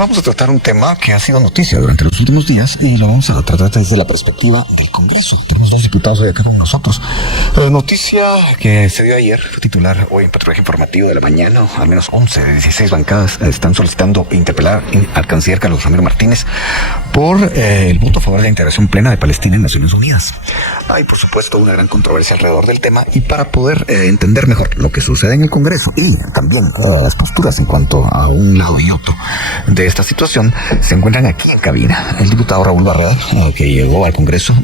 vamos a tratar un tema que ha sido noticia durante los últimos días y lo vamos a tratar desde la perspectiva del Congreso. Tenemos dos diputados hoy aquí con nosotros. Noticia que se dio ayer, titular hoy en Patrullaje Informativo de la mañana. Al menos 11 de 16 bancadas están solicitando interpelar al canciller Carlos Ramiro Martínez por el voto a favor de la integración plena de Palestina en Naciones Unidas. Hay, por supuesto, una gran controversia alrededor del tema y para poder entender mejor lo que sucede en el Congreso y también las posturas en cuanto a un lado y otro de esta situación, se encuentran aquí en cabina el diputado Raúl Barreda, que llegó al Congreso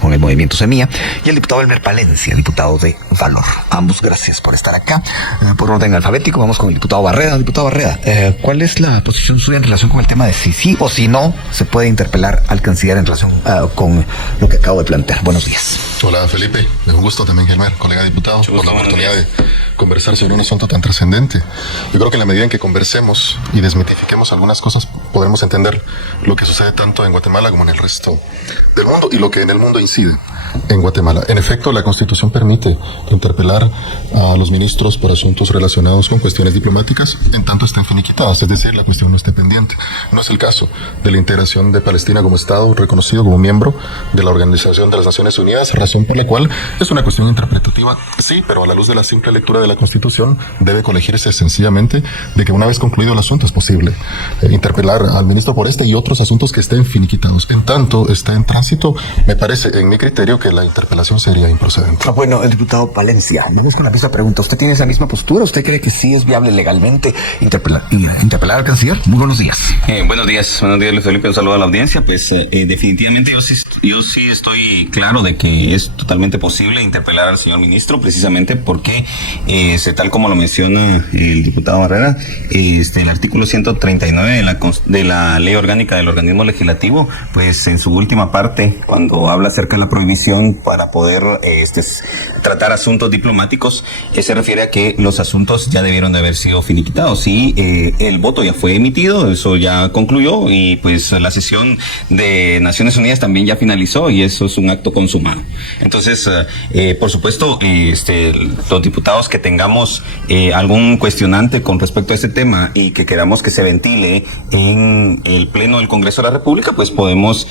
con el movimiento Semilla, y el diputado Elmer Palencia, diputado de Valor. Ambos, gracias por estar acá. Por orden alfabético, vamos con el diputado Barreda. Diputado Barreda, ¿cuál es la posición suya en relación con el tema de si sí o si no se puede interpelar al canciller en relación con lo que acabo de plantear? Buenos días. Hola, Felipe. Es un gusto también, Elmer, colega diputado, por la oportunidad de conversar sobre un asunto tan trascendente. Yo creo que en la medida en que conversemos y desmitifiquemos algunas cosas, podremos entender lo que sucede tanto en Guatemala como en el resto del mundo y lo que en el mundo incide en Guatemala. En efecto, la Constitución permite interpelar a los ministros por asuntos relacionados con cuestiones diplomáticas en tanto estén finiquitadas, es decir, la cuestión no esté pendiente. No es el caso de la integración de Palestina como Estado reconocido como miembro de la Organización de las Naciones Unidas, razón por la cual es una cuestión interpretativa, sí, pero a la luz de la simple lectura de la Constitución debe colegirse sencillamente de que una vez concluido el asunto es posible interpelar al ministro por este y otros asuntos que estén finiquitados. En tanto esté en tránsito, me parece, en mi criterio, que la interpelación sería improcedente. Bueno, el diputado Palencia, vamos con la misma pregunta. ¿Usted tiene esa misma postura? ¿Usted cree que sí es viable legalmente interpelar al canciller? Muy buenos días. Buenos días, Luis Felipe. Un saludo a la audiencia. Pues definitivamente yo sí estoy claro de que es totalmente posible interpelar al señor ministro, precisamente porque, tal como lo menciona el diputado Barrera, el artículo 139 de la Ley Orgánica del Organismo Legislativo, pues en su última parte, cuando habla acerca de la prohibición para poder tratar asuntos diplomáticos, se refiere a que los asuntos ya debieron de haber sido finiquitados y el voto ya fue emitido, eso ya concluyó y pues la sesión de Naciones Unidas también ya finalizó y eso es un acto consumado. Entonces, por supuesto, los diputados que tengamos algún cuestionante con respecto a este tema y que queramos que se ventile en el Pleno del Congreso de la República, pues podemos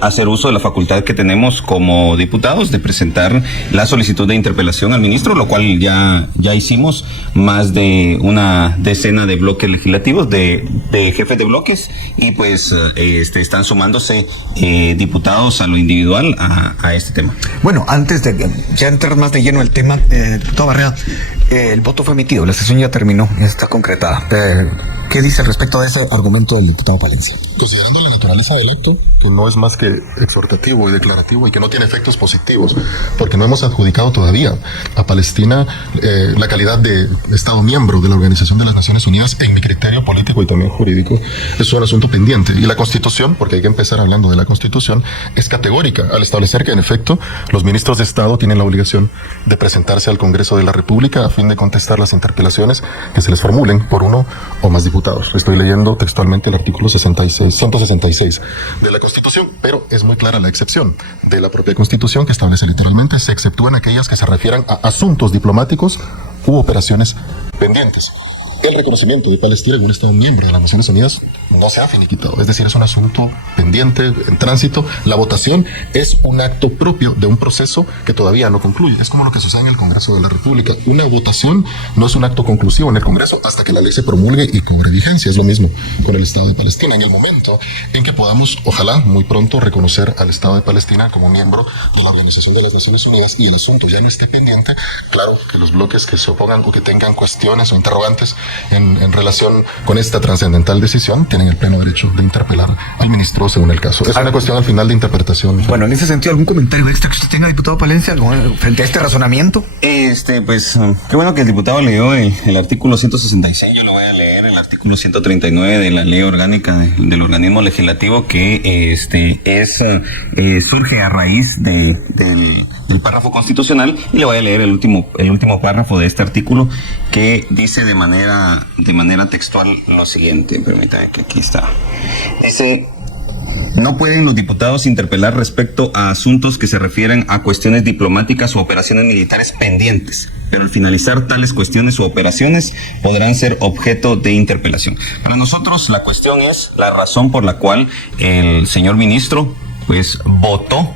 hacer uso de la facultad que tenemos como diputados de presentar la solicitud de interpelación al ministro, lo cual ya hicimos más de una decena de bloques legislativos, de jefes de bloques, y pues están sumándose diputados a lo individual a este tema. Bueno, antes de ya entrar más de lleno en el tema, diputado Barreda, el voto fue emitido, la sesión ya terminó, ya está concretada. ¿Qué dice al respecto de ese argumento del diputado Palencia? Considerando la naturaleza del acto, que no es más que exhortativo y declarativo y que no tiene efectos positivos, porque no hemos adjudicado todavía a Palestina la calidad de Estado miembro de la Organización de las Naciones Unidas, en mi criterio político y también jurídico, es un asunto pendiente. Y la Constitución, porque hay que empezar hablando de la Constitución, es categórica al establecer que en efecto los ministros de Estado tienen la obligación de presentarse al Congreso de la República a fin de contestar las interpelaciones que se les formulen por uno o más diputados. Estoy leyendo textualmente el artículo 166 de la Constitución, pero es muy clara la excepción de la propia Constitución, que establece literalmente: se exceptúan aquellas que se refieran a asuntos diplomáticos u operaciones pendientes. El reconocimiento de Palestina como un Estado miembro de las Naciones Unidas no se ha finiquitado, es decir, es un asunto pendiente, en tránsito. La votación es un acto propio de un proceso que todavía no concluye. Es como lo que sucede en el Congreso de la República. Una votación no es un acto conclusivo en el Congreso hasta que la ley se promulgue y cobre vigencia. Es lo mismo con el Estado de Palestina. En el momento en que podamos, ojalá muy pronto, reconocer al Estado de Palestina como miembro de la Organización de las Naciones Unidas y el asunto ya no esté pendiente, claro que los bloques que se opongan o que tengan cuestiones o interrogantes en relación con esta trascendental decisión tienen el pleno derecho de interpelar al ministro según el caso. Es una cuestión al final de interpretación. Bueno, en ese sentido, ¿algún comentario extra que usted tenga, diputado Palencia, frente a este razonamiento? Pues, qué bueno que el diputado leyó el artículo 166, yo lo voy a leer, el artículo 139 de la Ley Orgánica del Organismo Legislativo, que surge a raíz del párrafo constitucional, y le voy a leer el último párrafo de este artículo, que dice de manera textual lo siguiente. Permítame, que aquí está. Dice: No pueden los diputados interpelar respecto a asuntos que se refieren a cuestiones diplomáticas o operaciones militares pendientes, pero al finalizar tales cuestiones u operaciones podrán ser objeto de interpelación. Para nosotros la cuestión es la razón por la cual el señor ministro pues votó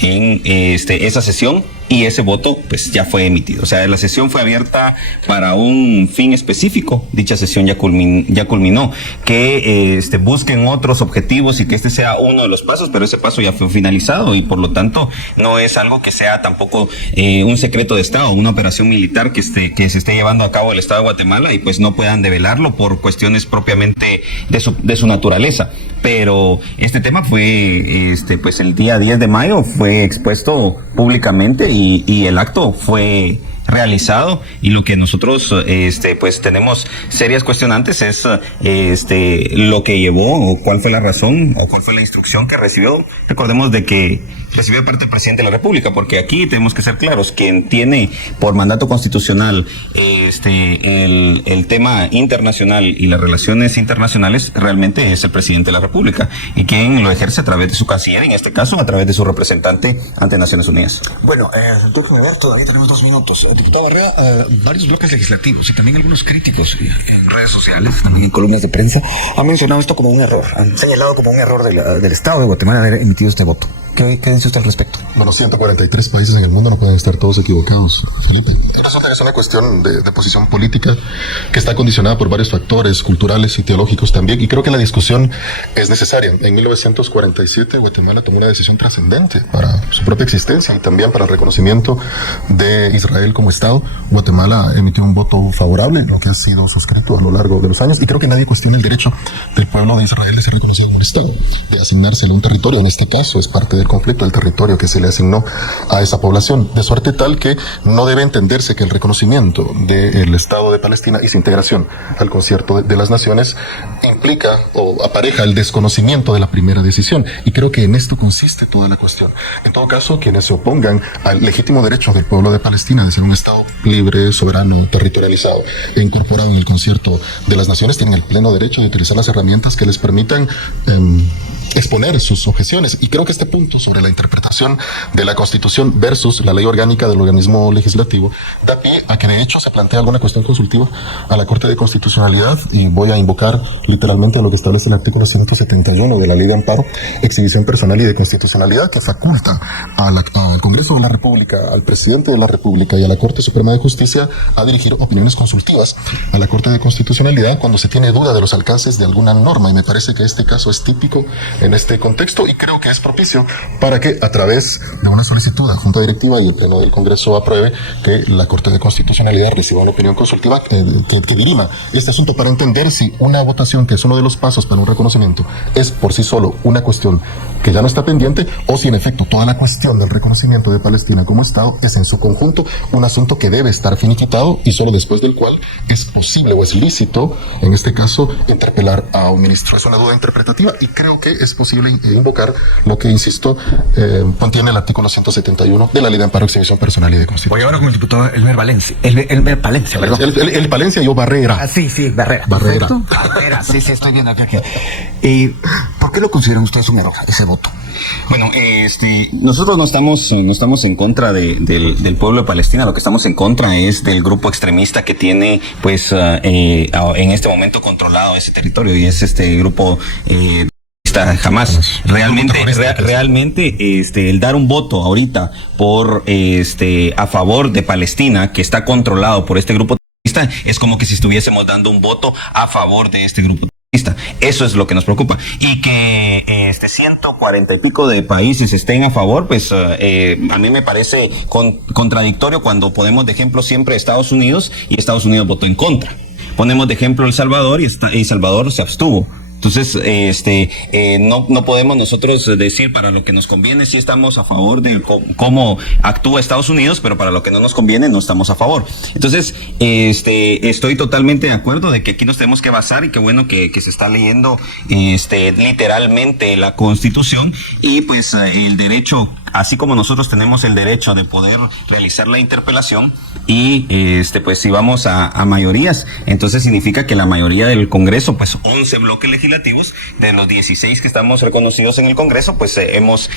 en esa sesión, y ese voto pues ya fue emitido. O sea, la sesión fue abierta para un fin específico. Dicha sesión ya culminó. Que busquen otros objetivos y que este sea uno de los pasos, pero ese paso ya fue finalizado y por lo tanto no es algo que sea tampoco un secreto de Estado, una operación militar que se esté llevando a cabo el Estado de Guatemala y pues no puedan develarlo por cuestiones propiamente de su naturaleza. Pero este tema fue, pues el día 10 de mayo fue expuesto públicamente y el acto fue realizado, y lo que nosotros pues tenemos serias cuestionantes es lo que llevó o cuál fue la razón o cuál fue la instrucción que recibió. Recordemos de que recibió de parte del presidente de la República, porque aquí tenemos que ser claros, quien tiene por mandato constitucional el tema internacional y las relaciones internacionales realmente es el presidente de la República, y quien lo ejerce a través de su canciller, en este caso a través de su representante ante Naciones Unidas. Bueno, déjame ver, todavía tenemos 2 minutos. Diputado Barrera, varios bloques legislativos y también algunos críticos en redes sociales, también en columnas de prensa, han mencionado esto como un error, han señalado como un error del Estado de Guatemala haber emitido este voto. ¿Qué dice usted al respecto? Bueno, 143 países en el mundo, no pueden estar todos equivocados, Felipe. Resulta que es una cuestión de posición política que está condicionada por varios factores culturales y teológicos también, y creo que la discusión es necesaria. En 1947 Guatemala tomó una decisión trascendente para su propia existencia y también para el reconocimiento de Israel como Estado. Guatemala emitió un voto favorable, lo que ha sido suscrito a lo largo de los años, y creo que nadie cuestiona el derecho del pueblo de Israel de ser reconocido como un Estado, de asignársele un territorio. En este caso es parte del conflicto del territorio que se le asignó a esa población, de suerte tal que no debe entenderse que el reconocimiento del Estado de Palestina y su integración al concierto de las naciones implica o apareja el desconocimiento de la primera decisión, y creo que en esto consiste toda la cuestión. En todo caso, quienes se opongan al legítimo derecho del pueblo de Palestina de ser un Estado libre, soberano, territorializado e incorporado en el concierto de las naciones tienen el pleno derecho de utilizar las herramientas que les permitan exponer sus objeciones, y creo que este punto sobre la interpretación de la Constitución versus la ley orgánica del organismo legislativo da pie a que de hecho se plantea alguna cuestión consultiva a la Corte de Constitucionalidad, y voy a invocar literalmente a lo que establece el artículo 171 de la Ley de Amparo, Exhibición Personal y de Constitucionalidad, que faculta al Congreso de la República, al Presidente de la República y a la Corte Suprema de Justicia a dirigir opiniones consultivas a la Corte de Constitucionalidad cuando se tiene duda de los alcances de alguna norma, y me parece que este caso es típico en este contexto, y creo que es propicio para que a través de una solicitud a Junta Directiva y el Pleno del Congreso apruebe que la Corte de Constitucionalidad reciba una opinión consultiva que dirima este asunto para entender si una votación, que es uno de los pasos para un reconocimiento, es por sí solo una cuestión que ya no está pendiente, o si en efecto toda la cuestión del reconocimiento de Palestina como Estado es en su conjunto un asunto que debe estar finiquitado y solo después del cual es posible o es lícito, en este caso, interpelar a un ministro. Es una duda interpretativa y creo que es posible invocar lo que, insisto, contiene el artículo 171 de la Ley de Amparo, Exhibición Personal y de Constitución. Voy ahora con el diputado Elmer Valencia. Elmer Palencia, perdón. El Palencia y yo Barrera. Sí, Barrera. Barrera, sí, estoy viendo acá. ¿Por qué lo consideran ustedes un error, ese voto? Bueno, nosotros no estamos en contra del pueblo de Palestina. Lo que estamos en contra es del grupo extremista que tiene, pues, en este momento controlado ese territorio, y es este grupo Jamás. Realmente, el dar un voto ahorita por, a favor de Palestina, que está controlado por este grupo terrorista, es como que si estuviésemos dando un voto a favor de este grupo terrorista. Eso es lo que nos preocupa. Y que 140 y pico de países estén a favor, pues a mí me parece contradictorio cuando ponemos de ejemplo siempre Estados Unidos, y Estados Unidos votó en contra. Ponemos de ejemplo El Salvador, y El Salvador se abstuvo. Entonces, no podemos nosotros decir para lo que nos conviene sí estamos a favor de cómo actúa Estados Unidos, pero para lo que no nos conviene no estamos a favor. Entonces, estoy totalmente de acuerdo de que aquí nos tenemos que basar, y qué bueno que se está leyendo literalmente la Constitución, y pues el derecho así como nosotros tenemos el derecho de poder realizar la interpelación y pues si vamos a mayorías, entonces significa que la mayoría del Congreso, pues 11 bloques legislativos de los 16 que estamos reconocidos en el Congreso, pues hemos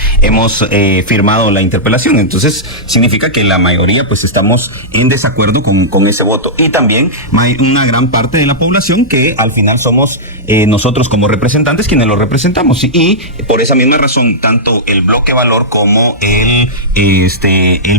firmado la interpelación. Entonces significa que la mayoría pues estamos en desacuerdo con ese voto, y también hay una gran parte de la población que al final somos nosotros como representantes quienes lo representamos, y por esa misma razón tanto el bloque Valor como el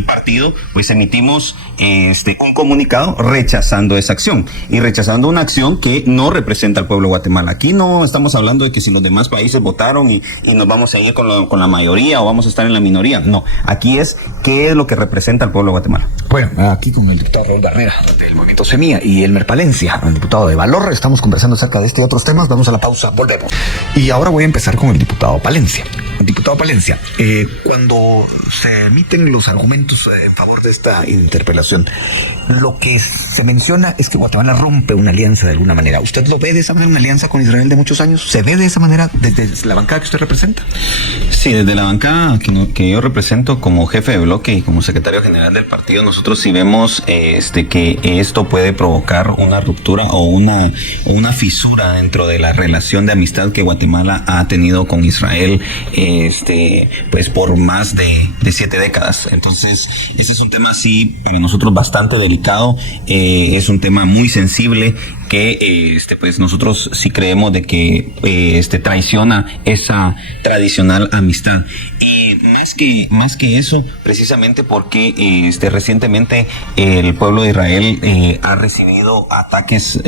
partido pues emitimos un comunicado rechazando esa acción y rechazando una acción que no representa al pueblo de Guatemala. Aquí no estamos hablando de que si los demás países votaron y nos vamos a ir con la mayoría o vamos a estar en la minoría. No, aquí es qué es lo que representa al pueblo de Guatemala. Bueno, aquí con el diputado Raúl Barrera del Movimiento Semilla y Elmer Palencia, el diputado de Valor, estamos conversando acerca de este y otros temas. Vamos a la pausa, volvemos. Y ahora voy a empezar con el diputado Palencia. Diputado Palencia, cuando se emiten los argumentos en favor de esta interpelación, lo que se menciona es que Guatemala rompe una alianza de alguna manera. ¿Usted lo ve de esa manera, una alianza con Israel de muchos años? ¿Se ve de esa manera desde la bancada que usted representa? Sí, desde la bancada que yo represento como jefe de bloque y como secretario general del partido, nosotros sí vemos que esto puede provocar una ruptura o una fisura dentro de la relación de amistad que Guatemala ha tenido con Israel pues por más de 7 décadas. Entonces, ese es un tema sí para nosotros bastante delicado, es un tema muy sensible que pues nosotros sí creemos de que traiciona esa tradicional amistad, y más que eso, precisamente porque recientemente el pueblo de Israel ha recibido ataques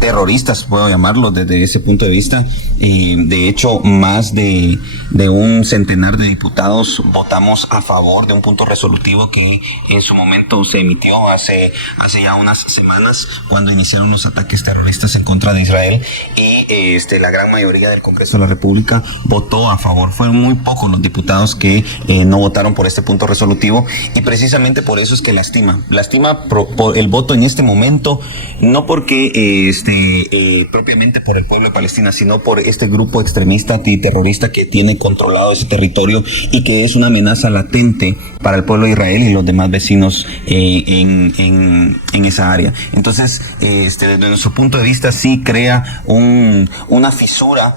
terroristas, puedo llamarlo desde ese punto de vista. De hecho, más de un centenar de diputados votamos a favor de un punto resolutivo que en su momento se emitió hace ya unas semanas, cuando iniciaron los ataques terroristas en contra de Israel, y la gran mayoría del Congreso de la República votó a favor. Fueron muy pocos los diputados que no votaron por este punto resolutivo, y precisamente por eso es que lastima por el voto en este momento, no porque propiamente por el pueblo de Palestina, sino por este grupo extremista y terrorista que tiene controlado ese territorio y que es una amenaza latente para el pueblo de Israel y los demás vecinos en esa área. Entonces, desde nuestro punto de vista sí crea una fisura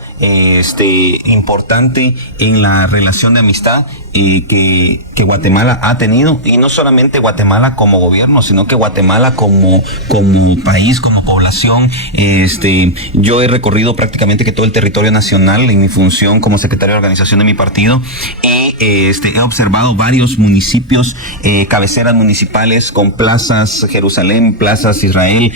importante en la relación de amistad que Guatemala ha tenido, y no solamente Guatemala como gobierno, sino que Guatemala como país, como población. Yo he recorrido prácticamente que todo el territorio nacional en mi función como secretario de organización de mi partido, y he observado varios municipios, cabeceras municipales con plazas Jerusalén, plazas Israel,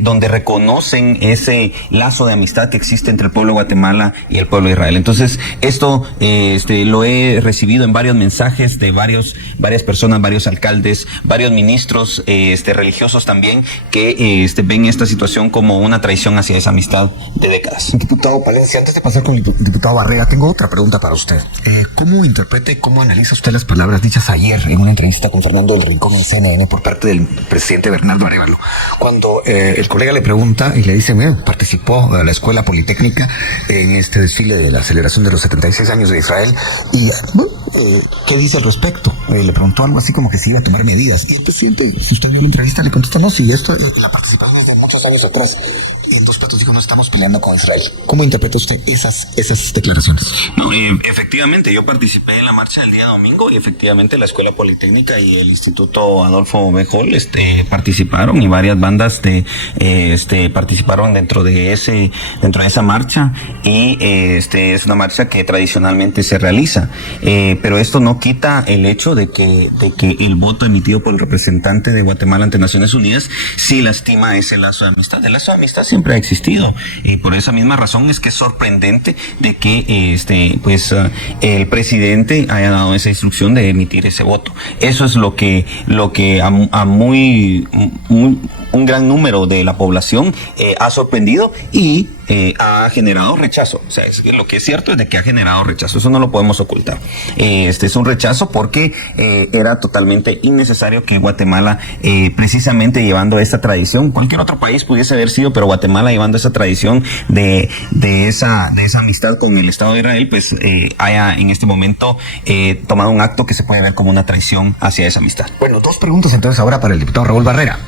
donde reconocen ese lazo de amistad que existe entre el pueblo de Guatemala y el pueblo de Israel. Entonces, esto lo he recibido en varios mensajes de varias personas, varios alcaldes, varios ministros religiosos también, que ven esta situación como una traición hacia esa amistad de décadas. Diputado Palencia, antes de pasar con el diputado Barrera, tengo otra pregunta para usted. ¿Cómo interpreta y cómo analiza usted las palabras dichas ayer en una entrevista con Fernando del Rincón en CNN por parte del presidente Bernardo Arévalo, cuando el colega le pregunta y le dice, mira, participó de la Escuela Politécnica en este desfile de la celebración de los 76 años de Israel, y ¿qué dice al respecto? Le preguntó algo así como que se iba a tomar medidas, y el presidente, si usted vio la entrevista, le contestó, no, si esto, la participación es de muchos años atrás, y en Dos Platos dijo, no estamos peleando con Israel. ¿Cómo interpreta usted esas declaraciones? No, efectivamente, yo participé en la marcha del día domingo, y efectivamente la Escuela Politécnica y el Instituto Adolfo B. Hall participaron, y varias bandas participaron dentro de esa marcha, y es una marcha que tradicionalmente se realiza, pero esto no quita el hecho de que el voto emitido por el representante de Guatemala ante Naciones Unidas sí lastima ese lazo de amistad. El lazo de amistad siempre ha existido, y por esa misma razón es que es sorprendente de que el presidente haya dado esa instrucción de emitir ese voto. Eso es lo que a un gran número de la población ha sorprendido, y ha generado rechazo. O sea, lo que es cierto es de que ha generado rechazo, eso no lo podemos ocultar. Este es un rechazo porque era totalmente innecesario que Guatemala, precisamente llevando esta tradición, cualquier otro país pudiese haber sido, pero Guatemala llevando esa tradición de esa amistad con el Estado de Israel, pues haya en este momento tomado un acto que se puede ver como una traición hacia esa amistad. Bueno, dos preguntas entonces ahora para el diputado Raúl Barrera.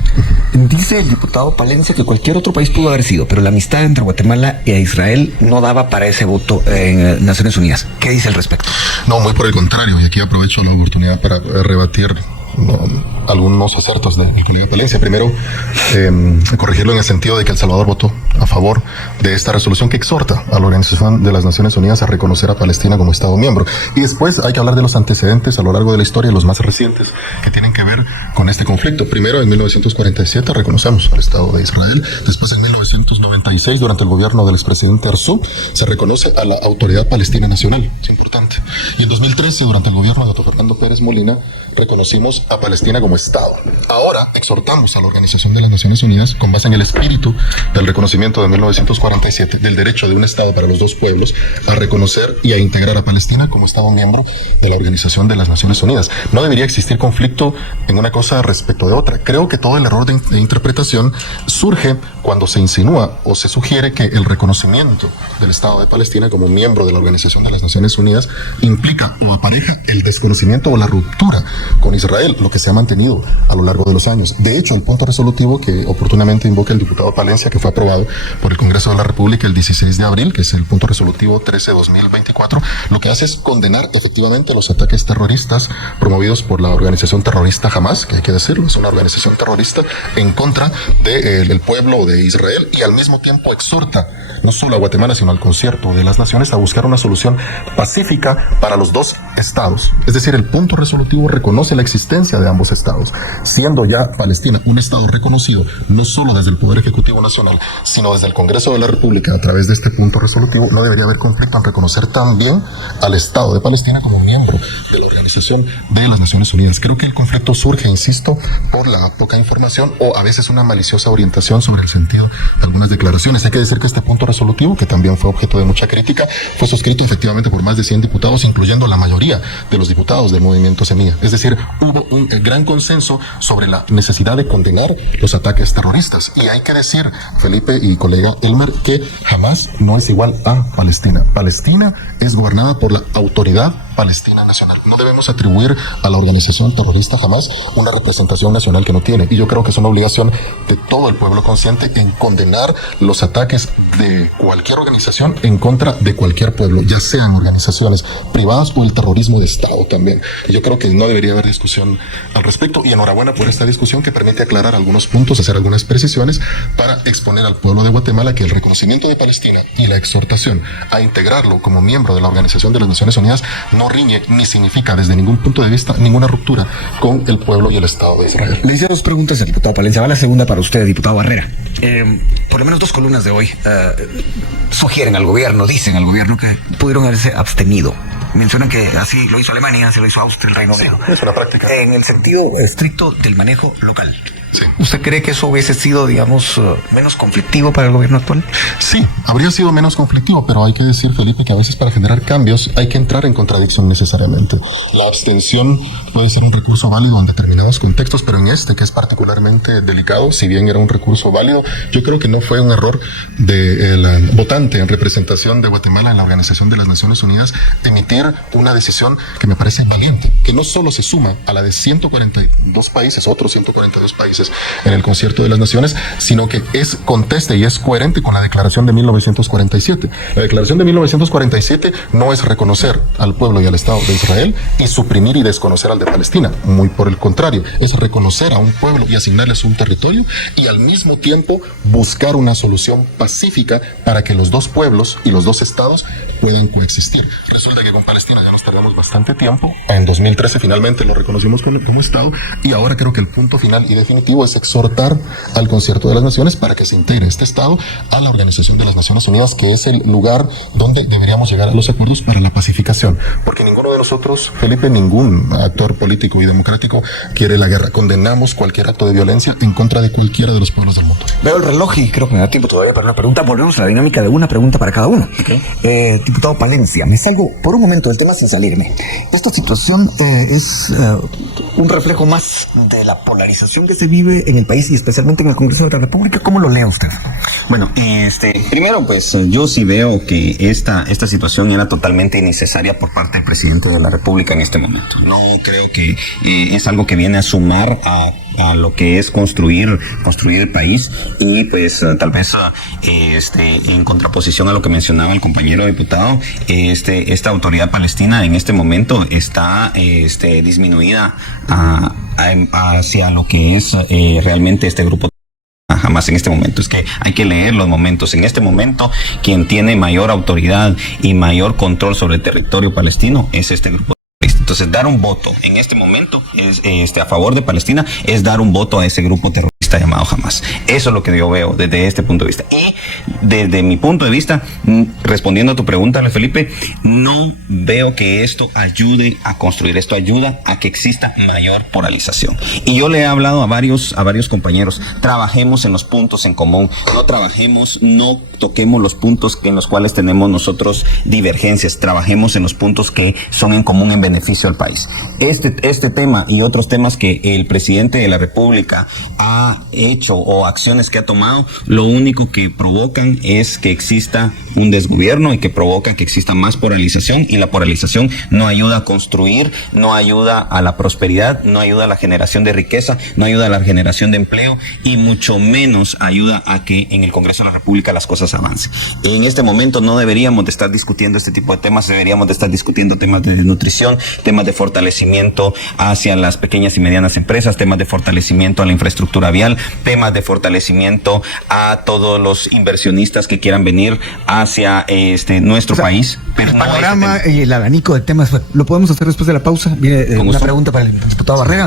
Dice el diputado Palencia que cualquier otro país pudo haber sido, pero la amistad entre Guatemala e Israel no daba para ese voto en Naciones Unidas. ¿Qué dice al respecto? No, muy por el contrario, y aquí aprovecho la oportunidad para rebatir algunos acertos del colega Palencia. Primero, corregirlo en el sentido de que El Salvador votó a favor de esta resolución que exhorta a la Organización de las Naciones Unidas a reconocer a Palestina como Estado miembro. Y después hay que hablar de los antecedentes a lo largo de la historia, los más recientes, que tienen que ver con este conflicto. Primero, en 1947 reconocemos al Estado de Israel. Después, en 1996, durante el gobierno del expresidente Arzú, se reconoce a la Autoridad Palestina Nacional. Es importante. Y en 2013, durante el gobierno de Otto Fernando Pérez Molina, reconocimos a Palestina como Estado. Ahora exhortamos a la Organización de las Naciones Unidas, con base en el espíritu del reconocimiento de 1947, del derecho de un Estado para los dos pueblos, a reconocer y a integrar a Palestina como Estado miembro de la Organización de las Naciones Unidas. No debería existir conflicto en una cosa respecto de otra. Creo que todo el error de interpretación surge cuando se insinúa o se sugiere que el reconocimiento del Estado de Palestina como miembro de la Organización de las Naciones Unidas implica o apareja el desconocimiento o la ruptura con Israel, lo que se ha mantenido a lo largo de los años. De hecho, el punto resolutivo que oportunamente invoca el diputado Palencia, que fue aprobado por el Congreso de la República el 16 de abril, que es el punto resolutivo 13-2024, lo que hace es condenar efectivamente los ataques terroristas promovidos por la organización terrorista Hamas, que hay que decirlo, es una organización terrorista en contra del pueblo de Israel, y al mismo tiempo exhorta no solo a Guatemala, sino al concierto de las naciones a buscar una solución pacífica para los dos estados. Es decir, el punto resolutivo reconoce la existencia de ambos estados, siendo ya Palestina un estado reconocido no solo desde el Poder Ejecutivo Nacional, sino desde el Congreso de la República. A través de este punto resolutivo no debería haber conflicto en reconocer también al Estado de Palestina como miembro de la Organización de las Naciones Unidas. Creo que el conflicto surge, insisto, por la poca información o a veces una maliciosa orientación sobre el sentido de algunas declaraciones. Hay que decir que este punto resolutivo, que también fue objeto de mucha crítica, fue suscrito efectivamente por más de 100 diputados, incluyendo la mayoría de los diputados del movimiento Semilla. Es decir, hubo un gran consenso sobre la necesidad de condenar los ataques terroristas. Y hay que decir, Felipe y colega Elmer, que Hamas no es igual a Palestina. Palestina es gobernada por la Autoridad Palestina Nacional. No debemos atribuir a la organización terrorista Hamas una representación nacional que no tiene. Y yo creo que es una obligación de todo el pueblo consciente en condenar los ataques de cualquier organización en contra de cualquier pueblo, ya sean organizaciones privadas o el terrorismo de Estado también. Y yo creo que no debería haber discusión al respecto, y enhorabuena por esta discusión que permite aclarar algunos puntos, hacer algunas precisiones para exponer al pueblo de Guatemala que el reconocimiento de Palestina y la exhortación a integrarlo como miembro de la Organización de las Naciones Unidas no riñe ni significa desde ningún punto de vista ninguna ruptura con el pueblo y el Estado de Israel. Le hice dos preguntas al diputado Palencia. Va la segunda para usted, diputado Barrera. Por lo menos dos columnas de hoy sugieren al gobierno, dicen al gobierno que pudieron haberse abstenido. Mencionan que así lo hizo Alemania, se lo hizo Austria, el Reino Unido. Es una práctica. En el sentido estricto del manejo local. Sí. ¿Usted cree que eso hubiese sido, digamos, menos conflictivo para el gobierno actual? Sí, habría sido menos conflictivo, pero hay que decir, Felipe, que a veces para generar cambios hay que entrar en contradicción necesariamente. La abstención puede ser un recurso válido en determinados contextos, pero en este, que es particularmente delicado, si bien era un recurso válido, yo creo que no fue un error del votante en representación de Guatemala en la Organización de las Naciones Unidas emitir una decisión que me parece valiente, que no solo se suma a la de 142 países, otros 142 países en el Concierto de las Naciones, sino que conteste y es coherente con la Declaración de 1947. La Declaración de 1947 no es reconocer al pueblo y al Estado de Israel y suprimir y desconocer al de Palestina. Muy por el contrario, es reconocer a un pueblo y asignarles un territorio y al mismo tiempo buscar una solución pacífica para que los dos pueblos y los dos estados puedan coexistir. Resulta que con Palestina ya nos tardamos bastante tiempo. En 2013 finalmente lo reconocimos como Estado, y ahora creo que el punto final y definitivo objetivo es exhortar al Concierto de las Naciones para que se integre este Estado a la Organización de las Naciones Unidas, que es el lugar donde deberíamos llegar a los acuerdos para la pacificación. Porque ninguno de nosotros, Felipe, ningún actor político y democrático quiere la guerra. Condenamos cualquier acto de violencia en contra de cualquiera de los pueblos del mundo. Veo el reloj y creo que me da tiempo todavía para una pregunta. Volvemos a la dinámica de una pregunta para cada uno. Diputado Palencia, me salgo por un momento del tema sin salirme. Esta situación es un reflejo más de la polarización que se vive en el país y especialmente en el Congreso de la República. ¿Cómo lo lee usted? Bueno, primero, pues yo sí veo que esta situación era totalmente innecesaria por parte del presidente de la República en este momento. No creo que es algo que viene a sumar a lo que es construir el país y pues tal vez en contraposición a lo que mencionaba el compañero diputado, esta autoridad palestina en este momento está disminuida hacia lo que es realmente este grupo. Jamás en este momento, es que hay que leer los momentos. En este momento, quien tiene mayor autoridad y mayor control sobre el territorio palestino es este grupo. Entonces, dar un voto en este momento a favor de Palestina es dar un voto a ese grupo terrorista llamado Hamas. Eso es lo que yo veo desde este punto de vista. Y desde mi punto de vista, respondiendo a tu pregunta, Felipe, no veo que esto ayude a construir. Esto ayuda a que exista mayor polarización. Y yo le he hablado a varios compañeros, trabajemos en los puntos en común, no toquemos los puntos en los cuales tenemos nosotros divergencias, trabajemos en los puntos que son en común en beneficio al país. Este tema y otros temas que el presidente de la República ha hecho o acciones que ha tomado, lo único que provocan es que exista un desgobierno y que provoca que exista más polarización, y la polarización no ayuda a construir, no ayuda a la prosperidad, no ayuda a la generación de riqueza, no ayuda a la generación de empleo y mucho menos ayuda a que en el Congreso de la República las cosas avancen. En este momento no deberíamos de estar discutiendo este tipo de temas, deberíamos de estar discutiendo temas de desnutrición, temas de fortalecimiento hacia las pequeñas y medianas empresas, temas de fortalecimiento a la infraestructura vial, temas de fortalecimiento a todos los inversionistas que quieran venir hacia nuestro país. Pero el panorama y el abanico de temas, ¿lo podemos hacer después de la pausa? Viene una pregunta para el diputado Barrera.